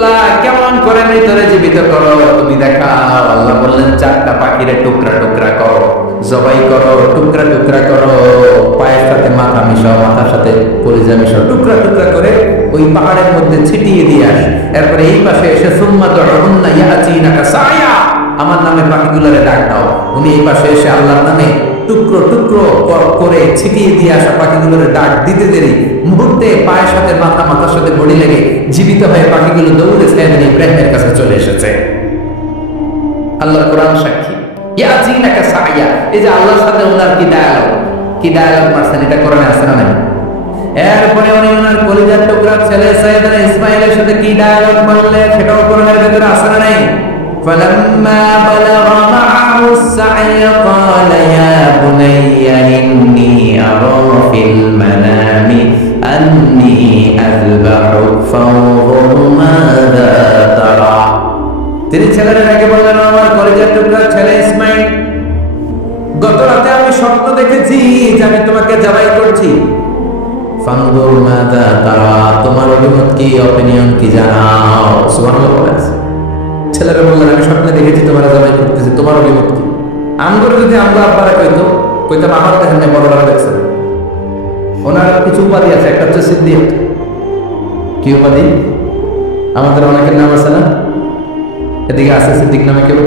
আল্লাহ কেমন করে মৃতরে জীবিত করো তুমি দেখাও। আল্লাহ বললেন চারটা পাখিরে টুকরা টুকরা করো, জবাই করো, টুকরা টুকরা করো, পায়ের সাথে মাথা মিশাও, মাথার সাথে কলিজা মিশাও, টুকরা টুকরা করে ওই পাহাড়ের মধ্যে ছিটিয়ে দিয়ে আস। এরপরে এই পাশে এসে সুম্মা দুউন্না ইয়াতিনাকা সায়া, আমার নামে পাখিগুলোরে ডাক দাও। উনি এই পাশে এসে আল্লাহর নামে টুকরো টুকরো করে ছিটিয়ে দিয়ে আসা পাখিগুলোর ডাক দিতে দেরি মুহূর্তে পায়ের সাথে মাথা, মাথার সাথে বডি লেগে জীবিত হয়ে পাখিগুলো দৌড়ে সাইয়েদনা ইব্রাহিমের কাছে চলে এসেছে। আল্লাহর কোরআন সাক্ষী। ইয়াতিনাকা সায়া, এই যে আল্লাহর সাথে ওনার কি ডায়ালগ মারছেন, এটা কোরআনে আছে না নাই? এরপরে উনি ওনার কলিজার টুকরা ছেলে সাইয়েদনা ইসমাঈলের সাথে কি ডায়ালগ বললেন সেটাও কোরআনের ভিতরে আছে না নাই? فلما بلغ معه السعي قال يا بني إني أرى في المنام أني أذبحك فانظر ماذا ترى। তিনি ছেলেটাকে বললেন, আমার কলিজার টুকরা ছেলে ইসমাঈল, গত রাতে আমি স্বপ্ন দেখেছি যে আমি তোমাকে জবাই করছি। ফানজুর মাযা তারা, তোমার অভিমত কি, অপিনিয়ন কি জানাও। সুবহানাল্লাহ। ছেলেরা বললেন, আমি স্বপ্নে দেখেছি তোমার জবাই করতেছি, তোমার অভিমত কি? আমগরে যদি আমরা আব্বারা কইতাম আমার দেখেন বড় বড় দেখছেন। ওনার কিছু উপাধি আছে, একটা হচ্ছে সিদ্দিক। কি উপাধি? আমাদের অনেকের নাম আছে না? এদিকে আছে সিদ্দিক নামে কেউ?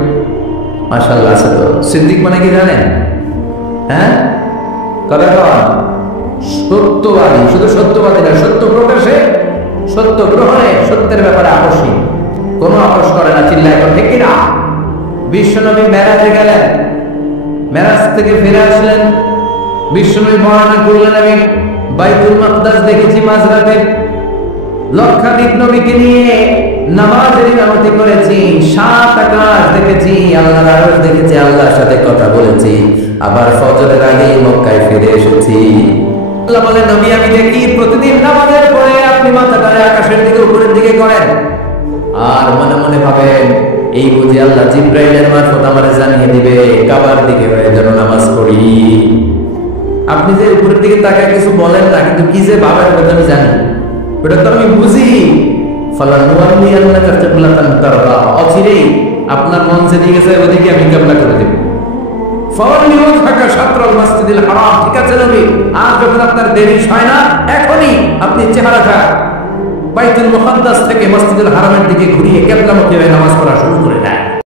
মাশাআল্লাহ আছে। তো সিদ্দিক মানে কি জানেন? হ্যাঁ, কথা কন। সত্যবাদী, শুধু সত্যবাদী না, সত্য প্রকাশে, সত্য গ্রহণে, সত্যের ব্যাপারে আকর্ষী, কোনো আপোষ করে না। চিল্লায় এখন ঠিক কিনা? বিশ্বনবী মেরাজে গেলেন, মেরাজ থেকে ফিরে আসলেন, বিশ্বনবী বর্ণনা করলেন, আমি বাইতুল মাকদাস দেখেছি মাঝরাতে, লক্ষাধিক নবীকে নিয়ে নামাজের ইমামতি করেছি, 7 আকাশ দেখেছি, আল্লাহর আরশ দেখেছি, আল্লাহর সাথে কথা বলেছি, আবার ফজরের আগে মক্কায় ফিরে এসেছি। আল্লাহ বলেন, নবী আমি দেখি প্রতিদিন নামাজের পরে আপনি মাথাটারে আকাশের দিকে, উপরের দিকে করেন, আর মনে মনে ভাবেন এই বুঝি আল্লাহ জিবরাইলের মারফত আমারে জানিয়ে দিবে কাবার দিকে হয়ে যেন নামাজ পড়ি। আপনি যে উপরের দিকে তাকায় কিছু বলেন না, কিন্তু কি যে ভাবেন ওটা আমি জানি, ওটা তো আমি বুঝি। ফালানুওয়াল্লিয়ান্নাকা কিবলাতান তারদা, অচিরেই আপনার মন যেদিকে যায় ওদিকে আমি কিবলা করে দেব। ফাওয়াল্লি ওয়াজহাকা শাতরাল মাসজিদিল হারাম, ঠিক আছে নবী, আজ যখন আপনার দেরি হয় না, এখনই আপনি চেহারাটা বাইতুল মুকাদ্দাস থেকে মসজিদুল হারামের দিকে ঘুরিয়ে কিবলামুখী হয়ে নামাজ পড়া শুরু করে দেন।